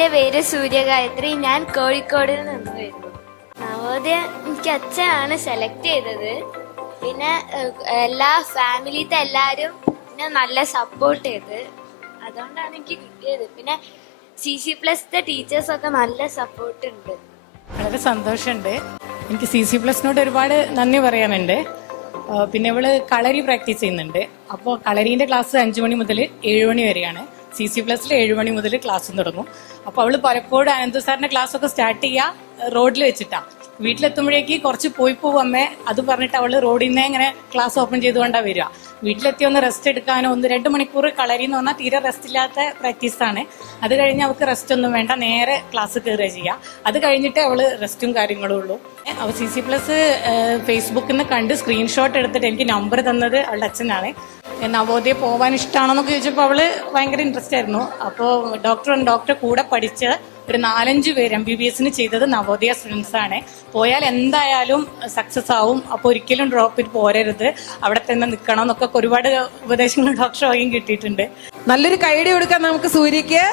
എൻ്റെ പേര് സൂര്യഗായത്രി. ഞാൻ കോഴിക്കോടിൽ നിന്ന് വരുന്നു. നവോദയ എനിക്ക് അച്ഛനാണ് സെലക്ട് ചെയ്തത്. പിന്നെ എല്ലാ ഫാമിലിത്തെ എല്ലാവരും എന്നെ നല്ല സപ്പോർട്ട് ചെയ്ത്, അതുകൊണ്ടാണ് എനിക്ക് കിട്ടിയത്. പിന്നെ CC+ ടീച്ചേഴ്സൊക്കെ നല്ല സപ്പോർട്ട് ഉണ്ട്. വളരെ സന്തോഷമുണ്ട്. എനിക്ക് CC+നോട് ഒരുപാട് നന്ദി പറയാനുണ്ട്. പിന്നെ ഇവള് കളരി പ്രാക്ടീസ് ചെയ്യുന്നുണ്ട്. അപ്പോൾ കളരീന്റെ ക്ലാസ് 5 മണി മുതൽ 7 മണി വരെയാണ്. CC+ൽ 7 മണി മുതൽ ക്ലാസ് തുടങ്ങും. അപ്പോൾ അവള് പലപ്പോഴും അനന്തു സാറിന്റെ ക്ലാസ് ഒക്കെ സ്റ്റാർട്ട് ചെയ്യുക റോഡിൽ വെച്ചിട്ടാ. വീട്ടിലെത്തുമ്പോഴേക്ക് കുറച്ച് പോയി പോകും അമ്മേ അത് പറഞ്ഞിട്ട് അവള് റോഡിൽ നിന്നേ ഇങ്ങനെ ക്ലാസ് ഓപ്പൺ ചെയ്തുകൊണ്ടാണ് വരിക. വീട്ടിലെത്തി ഒന്ന് റെസ്റ്റ് എടുക്കാനോ 1-2 മണിക്കൂർ കളരി എന്ന് പറഞ്ഞാൽ തീരെ റെസ്റ്റ് ഇല്ലാത്ത പ്രാക്ടീസാണ്. അത് കഴിഞ്ഞ് അവൾക്ക് റെസ്റ്റ് ഒന്നും വേണ്ട, നേരെ ക്ലാസ് കയറുക ചെയ്യുക. അത് കഴിഞ്ഞിട്ട് അവള് റെസ്റ്റും കാര്യങ്ങളും ഉള്ളൂ. അവൾ CC+ ഫേസ്ബുക്കിൽ നിന്ന് കണ്ട് സ്ക്രീൻഷോട്ട് എടുത്തിട്ട് എനിക്ക് നമ്പർ തന്നത് അവളുടെ അച്ഛനാണ്. നവോദയ പോകാൻ ഇഷ്ടമാണെന്നൊക്കെ ചോദിച്ചപ്പോൾ അവള് ഭയങ്കര ഇൻട്രസ്റ്റ് ആയിരുന്നു. അപ്പോൾ ഡോക്ടറെ കൂടെ പഠിച്ച ഒരു 4-5 പേര് MBBS ചെയ്തത് നവോദയ സ്റ്റുഡൻസ് ആണ്. പോയാൽ എന്തായാലും സക്സസ് ആവും. അപ്പോൾ ഒരിക്കലും ഡ്രോപ്പ് ചെയ്ത് പോരരുത്, അവിടെ തന്നെ നിൽക്കണം എന്നൊക്കെ ഒരുപാട് ഉപദേശങ്ങൾ ഡോക്ടർ വകയും കിട്ടിയിട്ടുണ്ട്. നല്ലൊരു കൈഡി കൊടുക്കാം നമുക്ക് സൂര്യക്ക്.